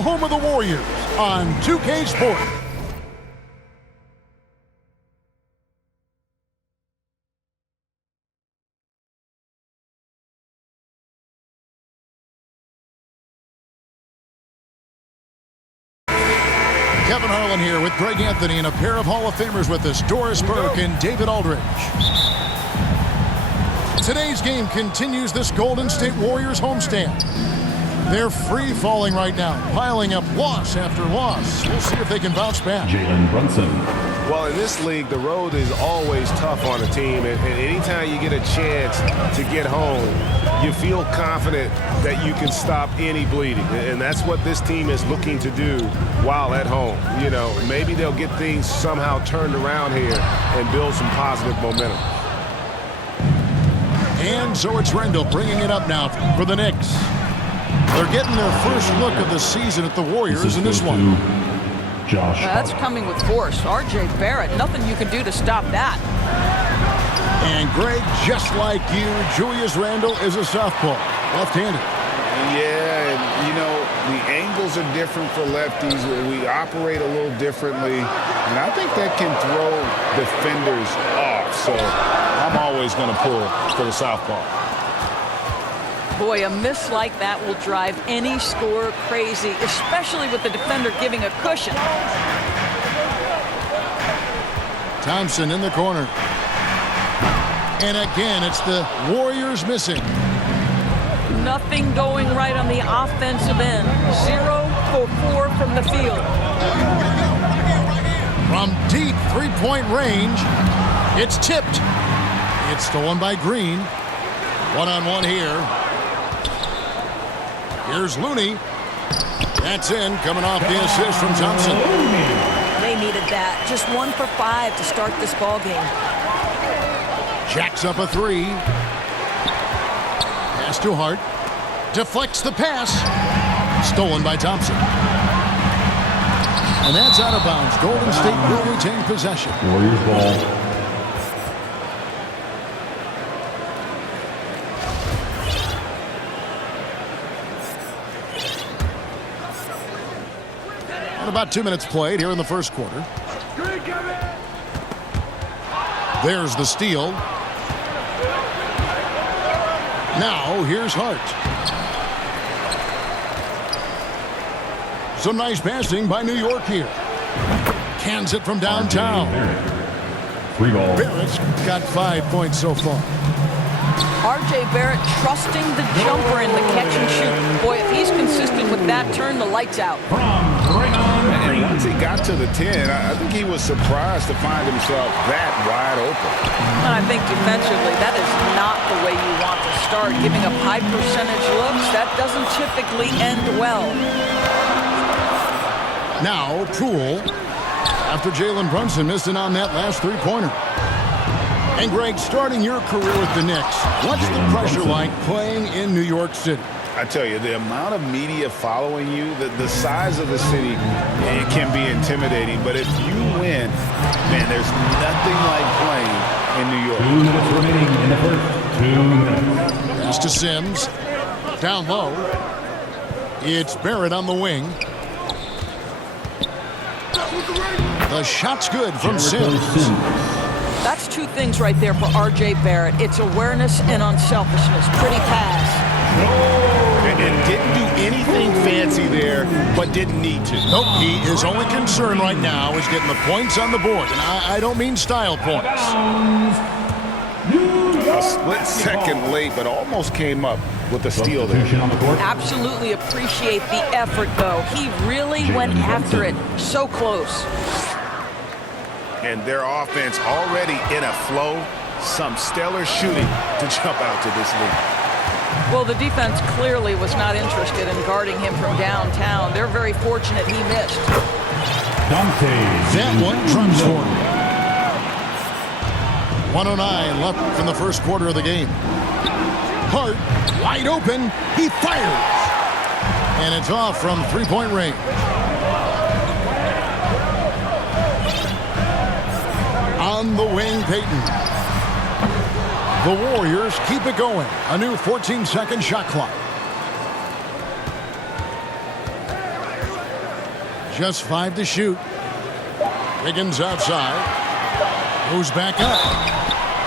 the home of the Warriors on 2K Sports. Kevin Harlan here with Greg Anthony and a pair of Hall of Famers with us, Doris Burke and David Aldridge. Today's game continues this Golden State Warriors homestand. They're free-falling right now, piling up loss after loss. We'll see if they can bounce back. Jalen Brunson. Well, in this league, the road is always tough on a team, and anytime you get a chance to get home, you feel confident that you can stop any bleeding, and that's what this team is looking to do while at home. You know, maybe they'll get things somehow turned around here and build some positive momentum. And so it's Rendell bringing it up now for the Knicks. They're getting their first look of the season at the Warriors in this one. Josh. That's coming with force. R.J. Barrett, nothing you can do to stop that. And Greg, just like you, Julius Randle is a southpaw, left-handed. Yeah, and you know, the angles are different for lefties. We operate a little differently, and I think that can throw defenders off. So I'm always going to pull for the southpaw. Boy, a miss like that will drive any scorer crazy, especially with the defender giving a cushion. Thompson in the corner. And again, it's the Warriors missing. Nothing going right on the offensive end. 0 for 4 from the field. From deep three-point range, it's tipped. It's stolen by Green. One-on-one here. Here's Looney. That's in, coming off the assist from Thompson. They needed that. Just 1 for 5 to start this ball game. Jacks up a three. Pass to Hart. Deflects the pass. Stolen by Thompson. And that's out of bounds. Golden State will retain possession. Warriors ball. About 2 minutes played here in the first quarter. There's the steal. Now here's Hart. Some nice passing by New York here. Cans it from downtown. Free ball. Barrett's got 5 points so far. R.J. Barrett trusting the jumper in the catch and shoot. Boy, if he's consistent with that, turn the lights out. And once he got to the 10, I think he was surprised to find himself that wide open. I think defensively, that is not the way you want to start. Giving up high percentage looks, that doesn't typically end well. Now, Poole, after Jalen Brunson missed it on that last three-pointer. And Greg, starting your career with the Knicks, what's the pressure like playing in New York City? I tell you, the amount of media following you, the size of the city, it can be intimidating. But if you win, man, there's nothing like playing in New York. 2 minutes remaining in the first. 2 minutes. Pass to Sims. Down low. It's Barrett on the wing. The shot's good from Sims. That's 2 things right there for R.J. Barrett. It's awareness and unselfishness. Pretty pass. And didn't do anything fancy there, but didn't need to. Nope, his only concern right now is getting the points on the board. And I don't mean style points. A split second late, but almost came up with a steal there. Absolutely appreciate the effort, though. He really went after it. So close. And their offense already in a flow. Some stellar shooting to jump out to this lead. Well, the defense clearly was not interested in guarding him from downtown. They're very fortunate he missed. That one transformed. 1:09 left in the first quarter of the game. Hart, wide open. He fires. And it's off from three-point range. On the wing, Payton. The Warriors keep it going. A new 14-second shot clock. Just 5 to shoot. Wiggins outside. Goes back up.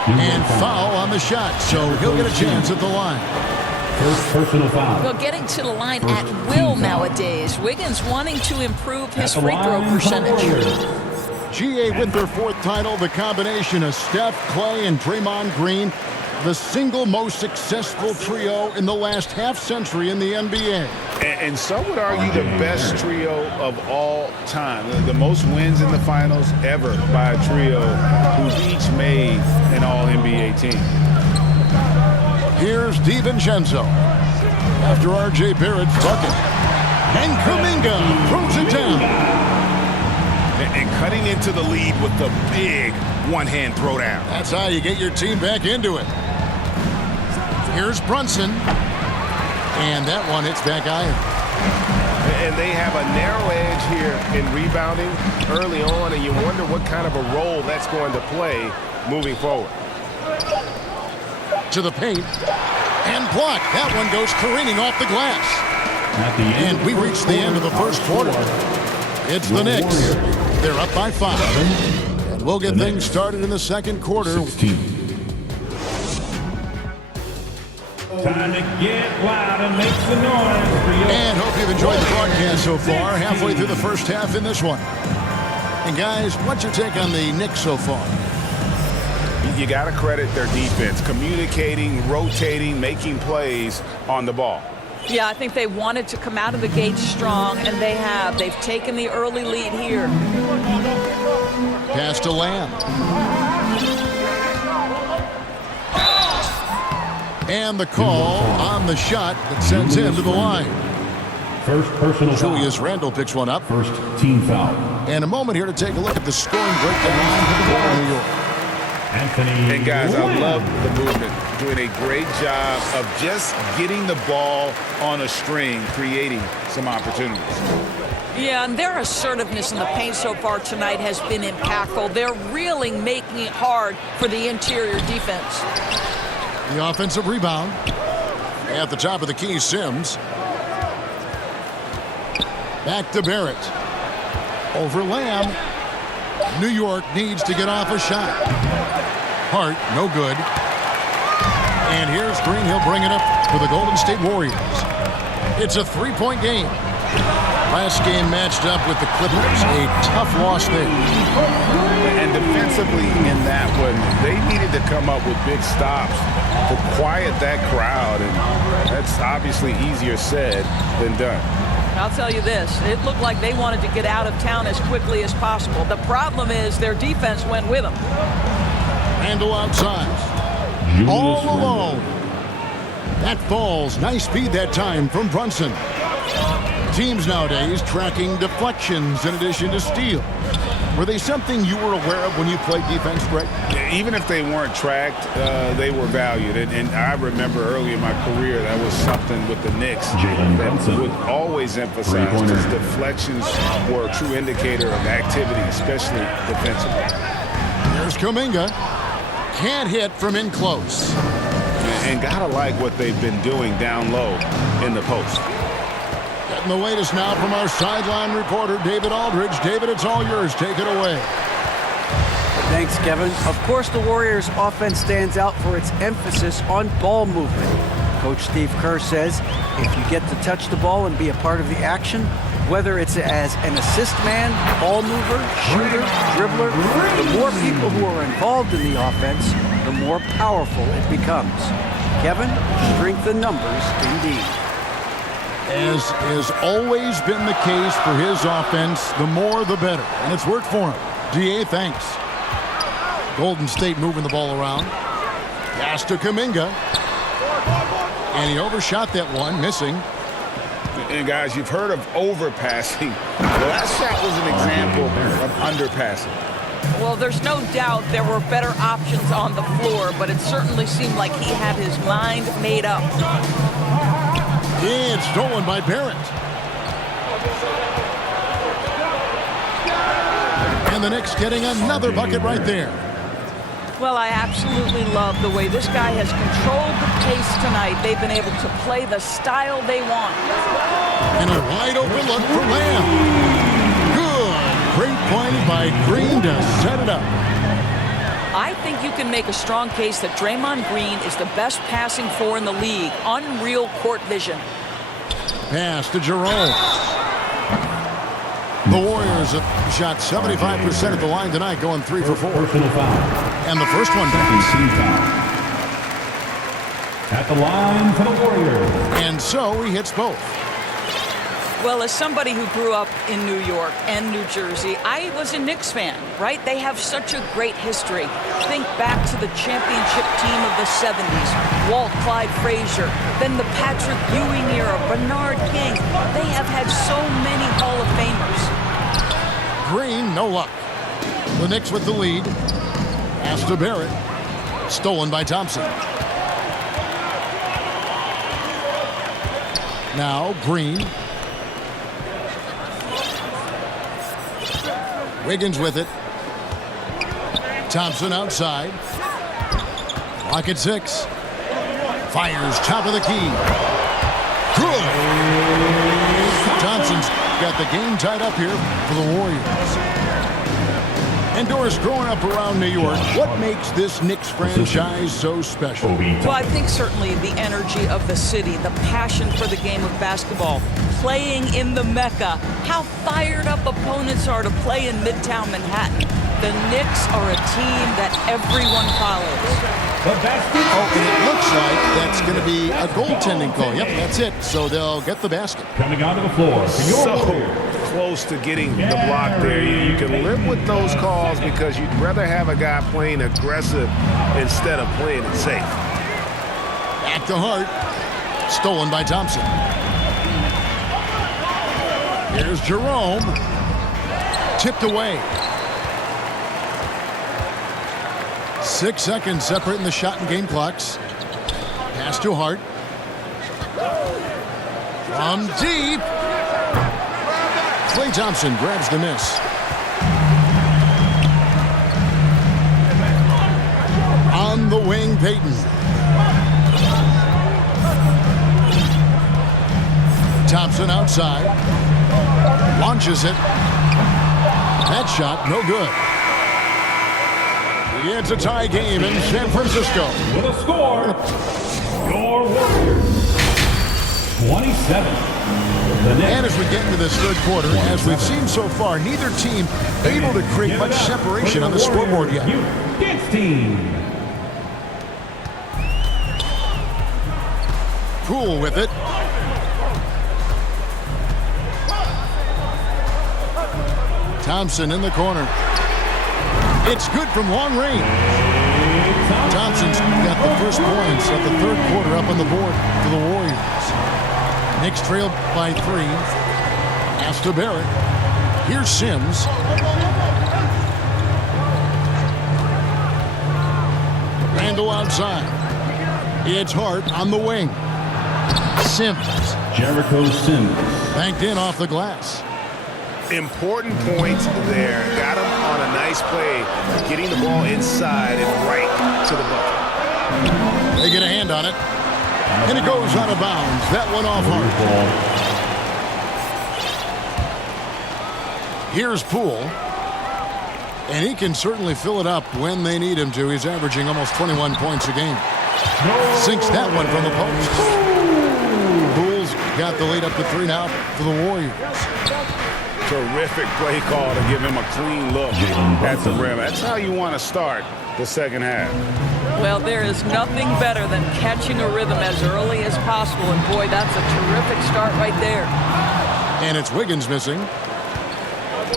And foul on the shot, so he'll get a chance at the line. First personal foul. Well, getting to the line at will nowadays. Wiggins wanting to improve his free throw percentage. GA with their 4th title, the combination of Steph, Clay, and Draymond Green, the single most successful trio in the last half-century in the NBA. And some would argue the best trio of all time. The most wins in the finals ever by a trio who've each made an all-NBA team. Here's DiVincenzo after R.J. Barrett's bucket. And Kuminga throws it down. And cutting into the lead with the big one-hand throwdown. That's how you get your team back into it. Here's Brunson. And that one hits back iron. And they have a narrow edge here in rebounding early on, and you wonder what kind of a role that's going to play moving forward. To the paint. And blocked. That one goes careening off the glass. And we reach the end of the first quarter. It's the Knicks. They're up by 5. And we'll get things started in the second quarter. 16. Time to get loud and make some noise. And hope you've enjoyed the broadcast so far. Halfway through the first half in this one. And guys, what's your take on the Knicks so far? You got to credit their defense, communicating, rotating, making plays on the ball. Yeah, I think they wanted to come out of the gate strong, and they have. They've taken the early lead here. Pass to Lamb. And the call on the shot that sends him to the line. First personal foul. Julius Randle picks one up. First team foul. And a moment here to take a look at the scoring breakdown for the ball in New York. Anthony. And guys, I love the movement. Doing a great job of just getting the ball on a string, creating some opportunities. Yeah, and their assertiveness in the paint so far tonight has been impactful. They're really making it hard for the interior defense. The offensive rebound. At the top of the key, Sims. Back to Barrett. Over Lamb. New York needs to get off a shot. Hart, no good. And here's Green. He'll bring it up for the Golden State Warriors. It's a 3-point game. Last game matched up with the Clippers. A tough loss there. And defensively in that one, they needed to come up with big stops to quiet that crowd. And that's obviously easier said than done. I'll tell you this, it looked like they wanted to get out of town as quickly as possible. The problem is their defense went with them. Randle outside. All alone. That falls. Nice speed that time from Brunson. Teams nowadays tracking deflections in addition to steal. Were they something you were aware of when you played defense, Greg? Even if they weren't tracked, they were valued. And I remember early in my career, that was something with the Knicks Jalen that Brunson. would always emphasize, because deflections were a true indicator of activity, especially defensively. There's Kuminga. Can't hit from in close. And gotta like what they've been doing down low in the post. Getting the latest now from our sideline reporter, David Aldridge. David, it's all yours. Take it away. Thanks, Kevin. Of course, the Warriors' offense stands out for its emphasis on ball movement. Coach Steve Kerr says if you get to touch the ball and be a part of the action, whether it's as an assist man, ball mover, shooter, dribbler, the more people who are involved in the offense, the more powerful it becomes. Kevin, strength in numbers indeed. As has always been the case for his offense, the more the better. And it's worked for him. DA, thanks. Golden State moving the ball around. Pass to Kuminga. And he overshot that one, missing. And guys, you've heard of overpassing. Well, that shot was an example of underpassing. Well, there's no doubt there were better options on the floor, but it certainly seemed like he had his mind made up. And stolen by Barrett. And the Knicks getting another bucket right there. Well, I absolutely love the way this guy has controlled the pace tonight. They've been able to play the style they want. And a wide open look for Lamb. by Green to set it up. I think you can make a strong case that Draymond Green is the best passing four in the league. Unreal court vision. Pass to Jerome. The Warriors have shot 75% at the line tonight, going 3 for 4. Personal foul. And the first one Second down. team foul. At the line for the Warriors. And so he hits both. Well, as somebody who grew up in New York and New Jersey, I was a Knicks fan, right? They have such a great history. Think back to the championship team of the 70s, Walt, Clyde Frazier, then the Patrick Ewing era, Bernard King. They have had so many Hall of Famers. Green, no luck. The Knicks with the lead. Pass to Barrett. Stolen by Thompson. Now Green. Wiggins with it. Thompson outside. Clock at 6. Fires top of the key. Good. Thompson's got the game tied up here for the Warriors. And Doris, growing up around New York, what makes this Knicks franchise so special? Well, I think certainly the energy of the city, the passion for the game of basketball, playing in the Mecca, how fired up opponents are to play in Midtown Manhattan. The Knicks are a team that everyone follows. The basket. Oh, and it looks like that's going to be a goaltending call. Yep, that's it. So they'll get the basket. Coming onto the floor for your So Warriors. close to getting the block there. You can live with those calls because you'd rather have a guy playing aggressive instead of playing it safe. Back to Hart. Stolen by Thompson. Here's Jerome. Tipped away. 6 seconds separating the shot and game clocks. Pass to Hart. From deep. Klay Thompson grabs the miss. On the wing, Payton. Thompson outside. Launches it. That shot, no good. It's a tie game in San Francisco. With a score, your Warriors 27. The Knicks. And as we get into this third quarter, as we've seen so far, neither team able to create much separation on the scoreboard yet. Knicks team. Poole with it. Thompson in the corner. It's good from long range. Thompson's got the first points of the third quarter up on the board for the Warriors. Knicks trailed by 3. Pass to Barrett. Here's Sims. Randall outside. It's Hart on the wing. Sims. Jericho Sims. Banked in off the glass. Important points there. Got him on a nice play, getting the ball inside and right to the bucket. They get a hand on it. And it goes out of bounds. That one off Hart. Here's Poole. And he can certainly fill it up when they need him to. He's averaging almost 21 points a game. Sinks that one from the post. Poole's got the lead up to 3 now for the Warriors. Terrific play call to give him a clean look at the rim. That's how you want to start the second half. Well, there is nothing better than catching a rhythm as early as possible. And boy, that's a terrific start right there. And it's Wiggins missing.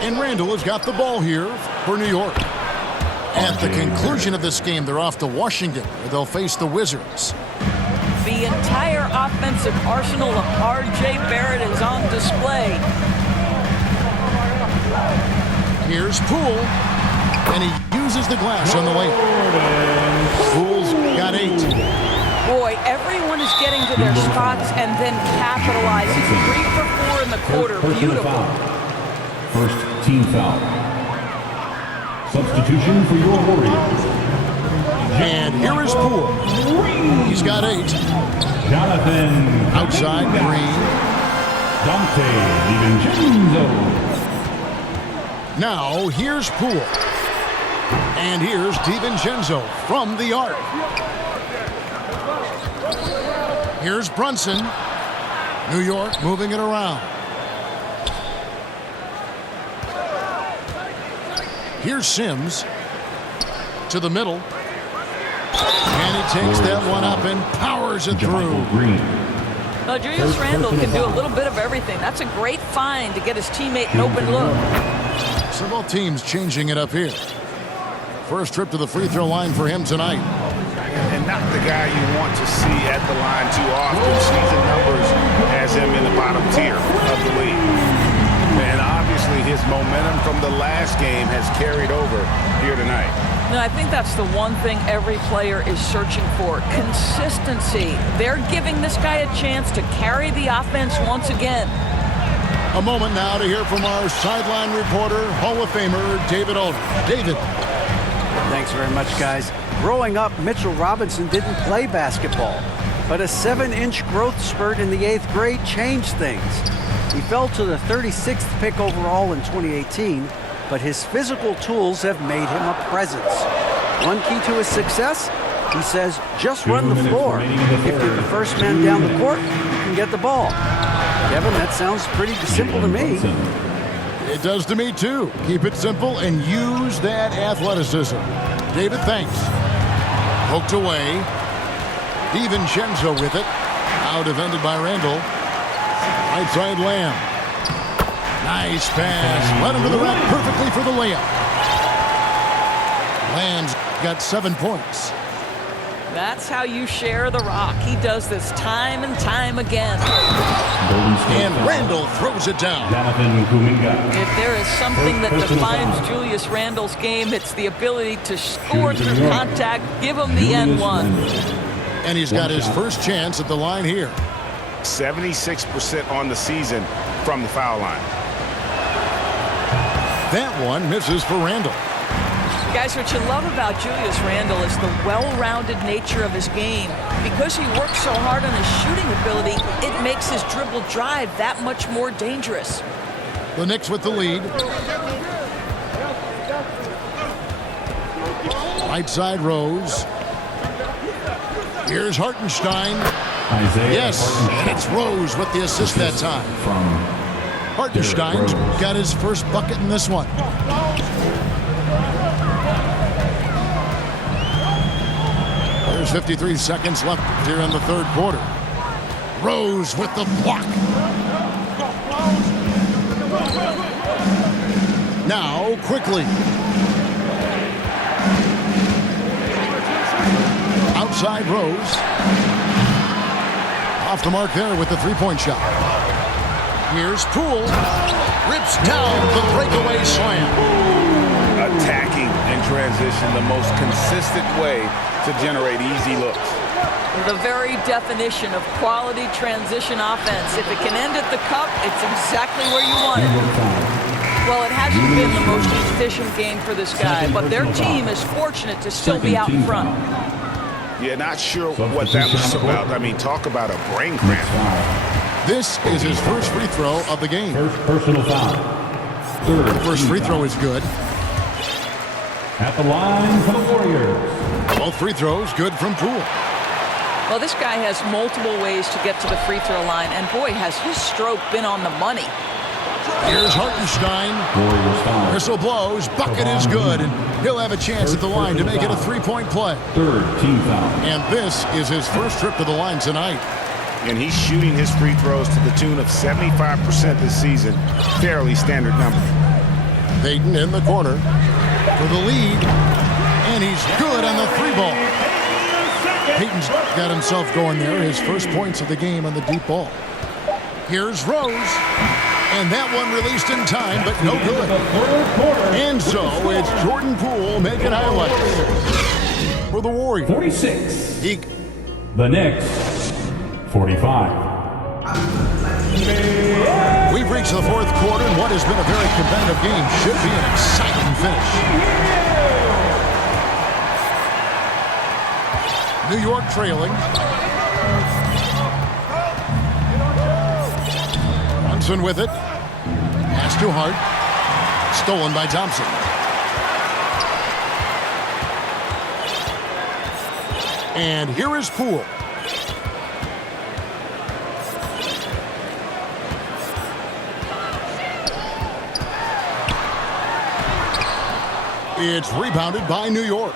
And Randall has got the ball here for New York. At the conclusion of this game, they're off to Washington, where they'll face the Wizards. The entire offensive arsenal of R.J. Barrett is on display. Here's Poole, and he uses the glass on the way. Poole's got 8. Boy, everyone is getting to their spots and then capitalizing. 3 for 4 in the quarter. Beautiful. First team foul. Substitution for your Warriors. And here is Poole. He's got 8. Jonathan. Outside Green. Dante DiVincenzo. Now, here's Poole. And here's DiVincenzo from the arc. Here's Brunson. New York moving it around. Here's Sims to the middle. And he takes that one up and powers it through. Well, Julius Randle can do a little bit of everything. That's a great find to get his teammate an open look. So both teams changing it up here. First trip to the free throw line for him tonight. And not the guy you want to see at the line too often. Season numbers has him in the bottom tier of the league. And obviously his momentum from the last game has carried over here tonight. And I think that's the one thing every player is searching for, consistency. They're giving this guy a chance to carry the offense once again. A moment now to hear from our sideline reporter, Hall of Famer David Alden. David. Thanks very much, guys. Growing up, Mitchell Robinson didn't play basketball, but a 7-inch growth spurt in the 8th grade changed things. He fell to the 36th pick overall in 2018, but his physical tools have made him a presence. One key to his success, he says, just run the floor. If you're the first man down the court, you can get the ball. Kevin, that sounds pretty simple to me. It does to me, too. Keep it simple and use that athleticism. David, thanks. Poked away. DiVincenzo with it. Now defended by Randle. Right side Lamb. Nice pass. Led him to the rack perfectly for the layup. Lamb's got 7 points. That's how you share the rock. He does this time and time again. And Randle throws it down. If there is something that defines Julius Randle's game, it's the ability to score through contact, give him the N1. And he's got his first chance at the line here. 76% on the season from the foul line. That one misses for Randle. Guys, what you love about Julius Randle is the well-rounded nature of his game. Because he works so hard on his shooting ability, it makes his dribble drive that much more dangerous. The Knicks with the lead. Right side Rose. Here's Hartenstein. Yes, and it's Rose with the assist that time. Hartenstein's got his first bucket in this one. There's 53 seconds left here in the third quarter. Rose with the block. Now, quickly. Outside Rose. Off the mark there with the three-point shot. Here's Poole. Rips down the breakaway slam. Attacking in transition, the most consistent way to generate easy looks. The very definition of quality transition offense. If it can end at the cup, it's exactly where you want it. Well, it hasn't been the most efficient game for this guy, but their team is fortunate to still be out in front. Yeah, not sure what that was about. I mean, talk about a brain cramp. This is his first free throw of the game. First personal foul. The first free throw is good. At the line for the Warriors. Both free throws good from Poole. Well, this guy has multiple ways to get to the free throw line, and boy, has his stroke been on the money. Here's Hartenstein. Whistle blows. Bucket is good, and he'll have a chance at the line to make it a three-point play. Third team foul. And this is his first trip to the line tonight. And he's shooting his free throws to the tune of 75% this season. Fairly standard number. Payton in the corner for the lead, and he's good on the three ball. Payton's got himself going there, his first points of the game on the deep ball. Here's Rose, and that one released in time, but no good. And so it's Jordan Poole making highlights for the Warriors. 46. Deke. The Knicks. 45. We've reached the fourth quarter, and what has been a very competitive game should be an exciting finish. New York trailing. Brunson with it. Pass to Hart. Stolen by Thompson. And here is Poole. It's rebounded by New York.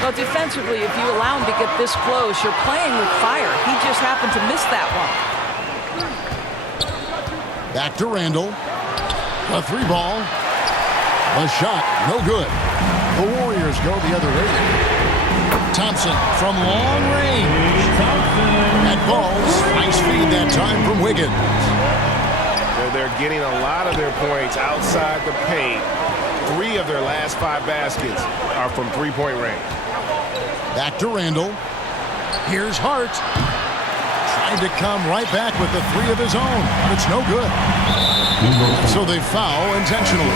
Well, defensively, if you allow him to get this close, you're playing with fire. He just happened to miss that one. Back to Randall. A three ball. A shot. No good. The Warriors go the other way. Thompson from long range. That falls. Nice feed that time from Wiggins. They're getting a lot of their points outside the paint. 3 of their last 5 baskets are from three-point range. Back to Randall. Here's Hart. Trying to come right back with the 3 of his own. It's no good. So they foul intentionally.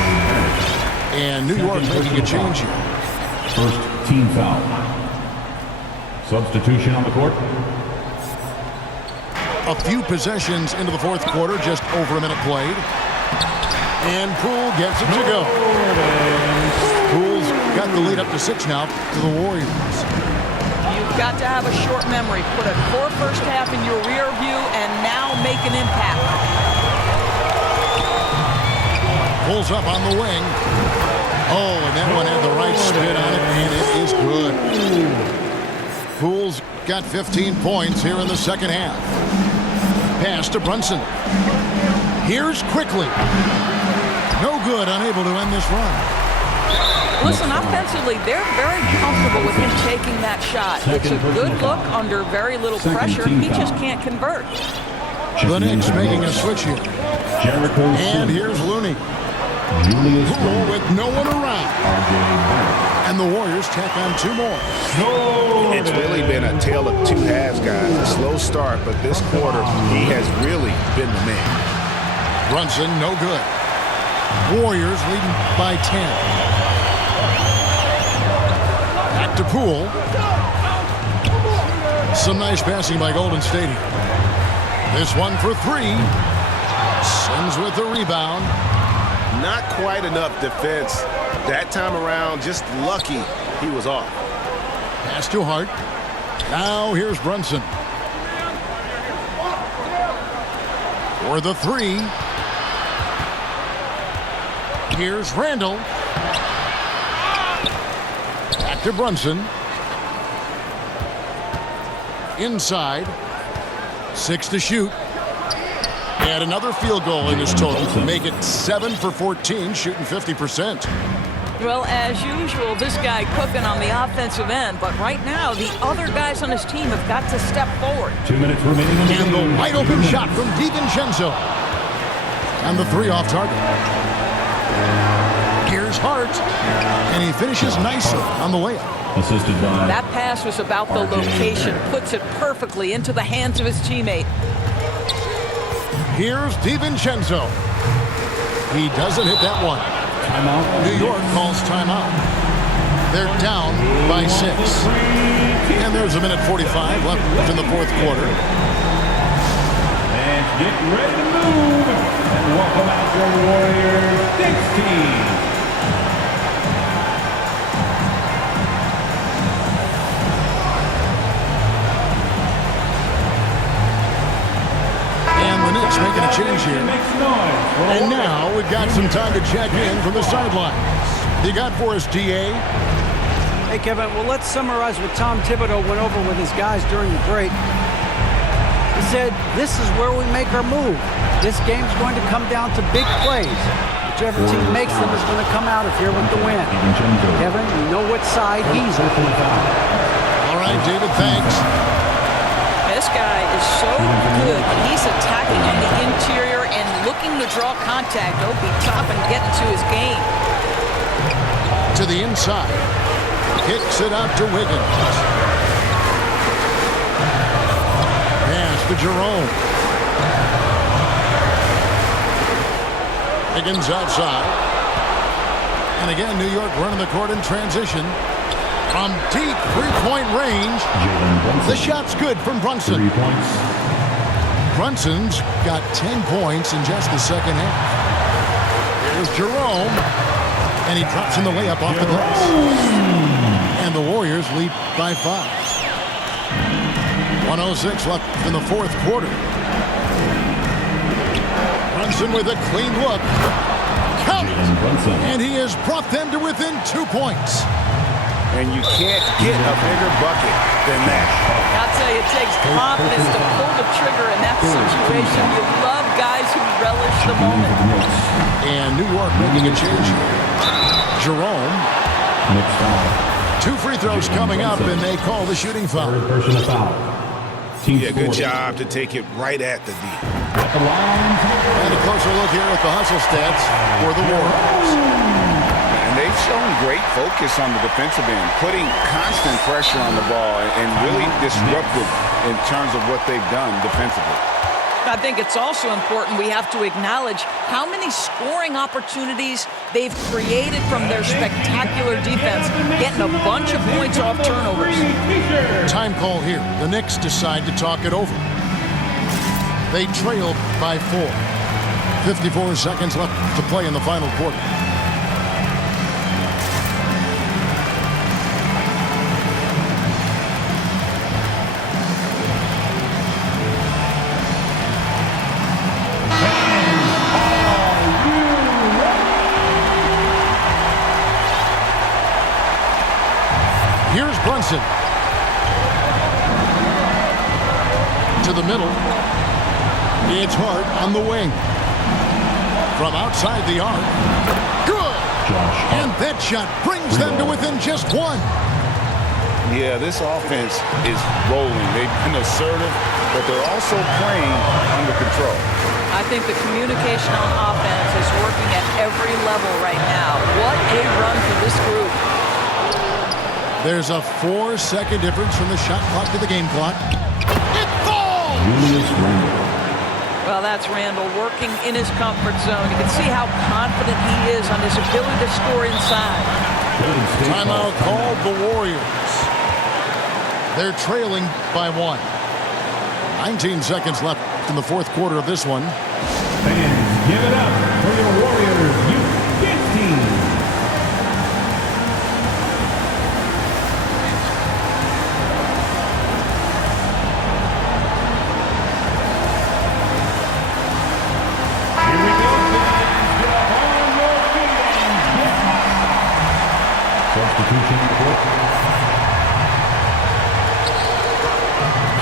And New York making a change here. First team foul. Substitution on the court. A few possessions into the fourth quarter, just over a minute played. And Poole gets it to go. Poole's got the lead up to 6 now to the Warriors. You've got to have a short memory. Put a core first half in your rear view and now make an impact. Pulls up on the wing. Oh, and that one had the right spin on it, and it is good. Poole's got 15 points here in the second half. Pass to Brunson. Here's Quickly. No good, unable to end this run. Listen, offensively, they're very comfortable with him taking that shot. It's a good look under very little pressure. He just can't convert. The Knicks making a switch here. And here's Looney. Poole with no one around. And the Warriors tack on 2 more. It's really been a tale of 2 halves, guys. A slow start, but this quarter, he has really been the man. Brunson, no good. Warriors leading by 10. Back to Poole. Some nice passing by Golden State here. This one for 3. Sims with the rebound. Not quite enough defense that time around. Just lucky he was off. Pass to Hart. Now here's Brunson. For the 3. Here's Randall. Back to Brunson. Inside. 6 to shoot. And another field goal in this total. Make it 7 for 14, shooting 50%. Well, as usual, this guy cooking on the offensive end. But right now, the other guys on his team have got to step forward. 2 minutes remaining in the And the game. wide open shot from DiVincenzo. And the 3 off target. Here's Hart. And he finishes nicely on the layup. Assisted by That pass was about the location. Puts it perfectly into the hands of his teammate. Here's DiVincenzo. He doesn't hit that one. timeout. New York calls timeout. They're down by 6. And there's a minute 45 left in the fourth quarter. And get ready to move. And welcome out your Warriors Knicks team. Knicks making a change here. And now we've got some time to check in from the sidelines. You got for us, DA? Hey, Kevin, well, let's summarize what Tom Thibodeau went over with his guys during the break. He said, this is where we make our move. This game's going to come down to big plays. Whichever team makes them is going to come out of here with the win. Kevin, you know what side he's on. All right, David, thanks. This guy is so good. He's attacking on the interior and looking to draw contact. Opie Toppin getting to his game. To the inside. Kicks it out to Wiggins. Pass to Jerome. Wiggins outside. And again, New York running the court in transition. From deep three-point range. Jalen Brunson. The shot's good from Brunson. 3 points. Brunson's got 10 points in just the second half. Here's Here's Jerome. And he drops in the layup off the glass. And the Warriors lead by 5. 1:06 left in the fourth quarter. Brunson with a clean look. Count it. And he has brought them to within 2 points. And you can't get a bigger bucket than that. I'll tell you, it takes confidence to pull the trigger in that situation. You love guys who relish the moment. And New York making a change. Jerome. 2 free throws coming up, and they call the shooting foul. Personal foul. Yeah, good job to take it right at the D. And a closer look here at the hustle stats for the Warriors. And they've shown great focus on the defensive end, putting constant pressure on the ball and really disruptive in terms of what they've done defensively. I think it's also important we have to acknowledge how many scoring opportunities they've created from their spectacular defense, getting a bunch of points off turnovers. Time call here. The Knicks decide to talk it over. They trail by 4. 54 seconds left to play in the final quarter. Here's Brunson. To the middle. It's Hart on the wing. From outside the arc. Good! And that shot brings them to within just 1. Yeah, this offense is rolling. They've been assertive, but they're also playing under control. I think the communication on offense is working at every level right now. What a run for this group. There's a 4-second difference from the shot clock to the game clock. It falls! Well, that's Randall working in his comfort zone. You can see how confident he is on his ability to score inside. Timeout called the Warriors. They're trailing by 1. 19 seconds left in the fourth quarter of this one. Fans, give it up for your Warriors U15. Here we go, fans. Get up on your feet and get up. Substitution report.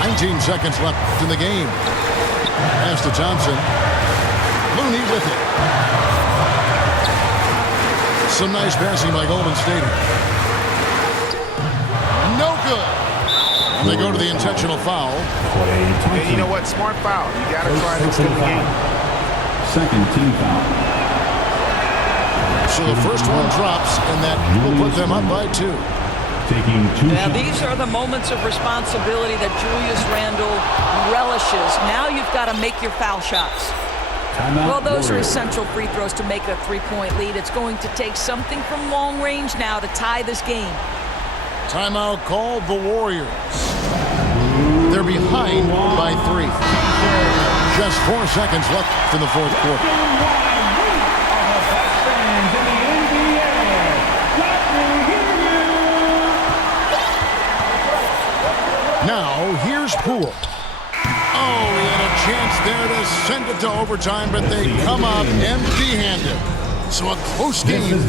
19 seconds left in the game. Pass to Thompson. Looney with it. Some nice passing by Golden State. No good. And they go to the intentional foul. And you know what? Smart foul. You got to try to extend the game. Second team foul. So the first one drops, and that will put them up by 2. Taking 2 Now, shots. these are the moments of responsibility that Julius Randle relishes. Now you've got to make your foul shots. Timeout, Well, those are Warriors. essential free throws to make a 3-point lead. It's going to take something from long range now to tie this game. Timeout called the Warriors. They're behind by 3. Just 4 seconds left in the fourth quarter. Now, here's Poole. Oh, he had a chance there to send it to overtime, but they come up empty-handed. So a close game.